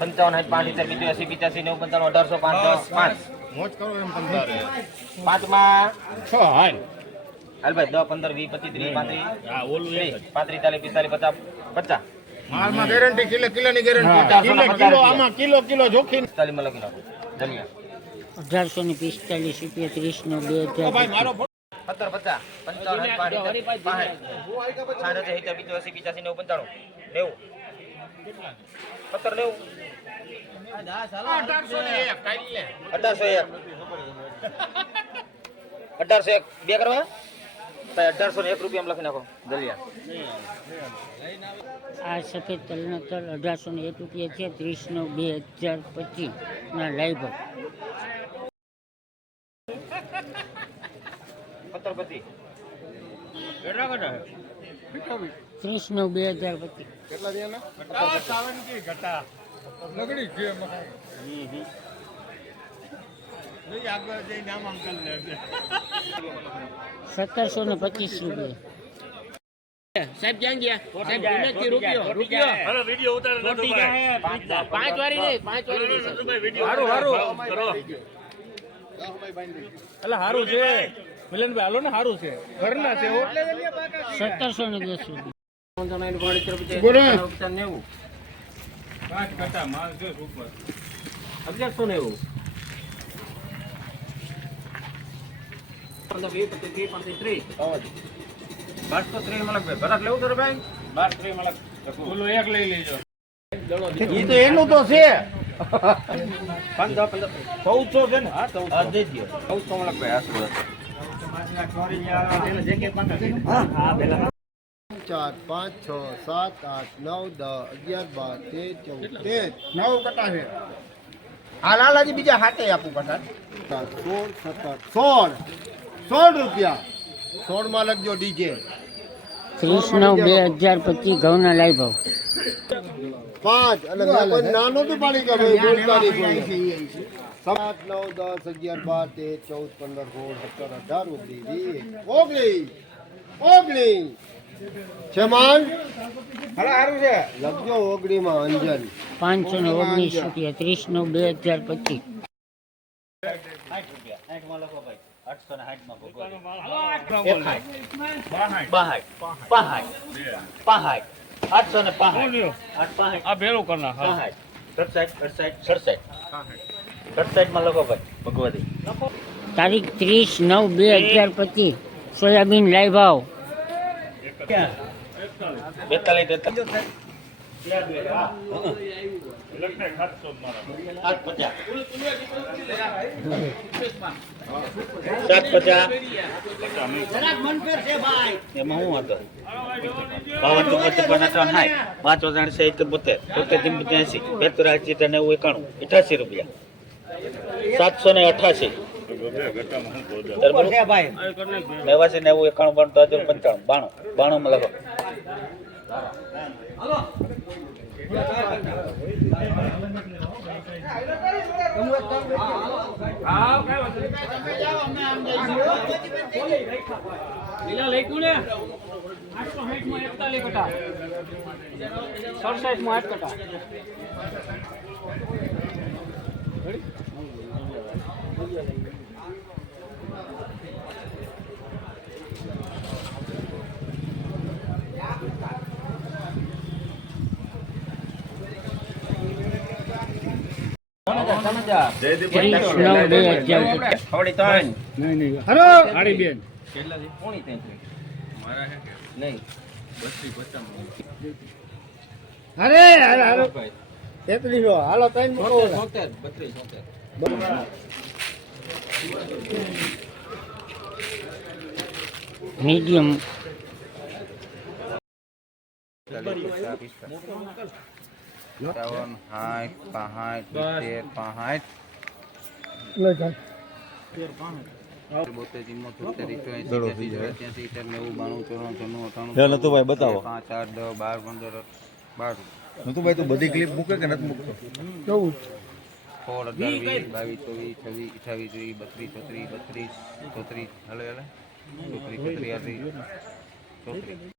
પંચાવન સાઠ પાંચ સિત્તેર બીજું એસી પિચાસી નેવું પંચાવન અઢારસો પાંચ પાંચ. મોજ કરો એમ તમતારે પાંચમાં? છ હાલ હાલ ભાઈ દસ પંદર વીસ પચીસ ત્રીસ પાંત્રીસ પાંત્રીસ ચાલીસ પિસ્તાલીસ પચાસ પચાસ. માલમાં ગેરંટી કિલો કિલોની ગેરંટી કિલો કિલો આમાં કિલો કિલો જોખી પિસ્તાલીસમાં લખી નાખો. જમ્યા. અઢારસો ને પિસ્તાલીસ રૂપિયા ત્રીસ નો બે ભાઈ હજાર મારો સત્તર પચાસ પંચાવન નેવું પંચાણું નેવું. અઢારસો એક અઢારસો એક બે કરવા અઢારસો ને એક રૂપિયા લખી નાખો જલ્યા આ સફેદ તલનો તલ અઢારસો ને છે ત્રીસ બે હજાર પચીસ ના ત્રીસ નો બે હજાર પચીસ. કેટલા ઘટા લગડી છે સત્તરસો ને પચીસ રૂપિયા. સાહેબ ક્યાં ગયા? સાહેબ રૂપિયો રૂપિયો. પાંચ વારી નહીં પાંચ વારી નહીં હારું હારું. એટલે હારું છે. મિલનભાઈ હાલો ને હારું છે. ઘરના છે સત્તરસો ને દસ રૂપિયા. બોલો. નેવું પાંચ કટા માલ છે ઉપર અગિયારસો નેવું પંદર વીસ પચીસ ત્રીસ પાંત્રીસ ત્રીસ. બારસો ત્રીસ મલક ભાઈ. ભરત લેવું છે ભાઈ? બાર ત્રીસ મલક. ઓલું એક લઈ લેજો. એ તો એનું તો છે. ચૌદસો છે ને? હા હા ચૌદસો મલક ભાઈ આશરો ચાર પાંચ છ સાત આઠ નવ દસ અગિયાર બાર તેર ચૌદ તેર. નવ કટા છે. હા લાલાજી બીજા હાથે આપું કટા. સોળ સત્તર સોળ. સોળ રૂપિયા. સોળમાં લખજો ડીજે. ત્રીસ બે હજાર પચીસ ઘઉંના લાઈ ભાવ. પાંચ. અને કોઈ નાનો તો પાડી કે. સાત નવ દસ અગિયાર બાર તેર ચૌદ પંદર સોળ સત્તર અઢાર ઓગણીસ ઓગણીસ. ઓગણીસ. છે માન લખજો અંજન. પાંચસો ને ઓગણીસ રૂપિયા ત્રીસ નો બે હજાર પચીસ. આઠસો ને તારીખ ત્રીસ નવ બે હજાર પચીસ. સોયાબીન લાઈવ ભાવ બેતાલીસ સાત પચાસ એમાં શું હતો બાવન ચોપન ચોપન ત્રણ સાઠ પાંચ ઓગણ સાઠ બોતેર બોતેરથી પંચ્યાસી બેતર આશી નેવું એકાણું અઠાસી રૂપિયા સાતસો ને અઠાસી નેવાસી નેવું એકાણું બાણું ત્રણ હજાર પંચાણું. બાણું. બાણું લખો. સડસાઠમાં આઠ કટા ત્રીસ નવ બે હજાર પચીસ ખવડી ત્રણ નહીં નહીં હલો હાડી બેન કોણી ત્રણ નહીં અરે તેત્રીસો હાલો ત્રણ મીડિયમ. સત્તાવન સાઠ પાંસઠ સિત્તેર નતુભાઈ બતાવો. પાંચ આઠ દસ બાર પંદર બાર. નતુભાઈ તું બધી ક્લિપ મૂકે કે નથી મૂકતો? સોળ અઢાર વીસ બાવીસ ચોવીસ છવ્વીસ અઠાવીસ ત્રીસ બત્રીસ ચોત્રીસ બત્રીસ ચોત્રીસ. હલે હલે. ચોત્રીસ ચોત્રીસ.